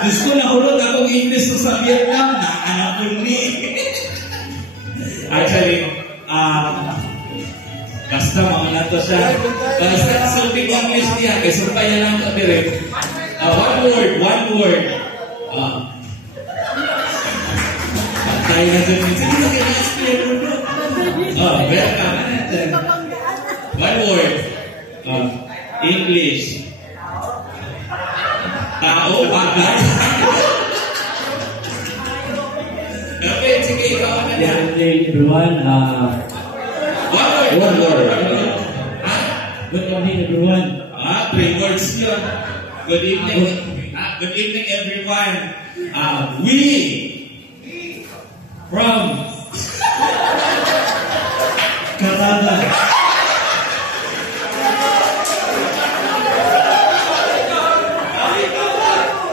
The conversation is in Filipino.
Diyos ko, nahulog akong English sa Vietnam na anak ko ni. Actually, basta mga nato siya. Basta something English niya. Kaya sumpayan lang ito direct. One word. Patay na dyan. Sige na kayo explain mo na. Welcome. One word. English. Tao, bagay. Okay, sige, ikaw na niya. Good evening, everyone. One word. Good morning, everyone. 3 words yun. Good evening. Good evening, everyone. We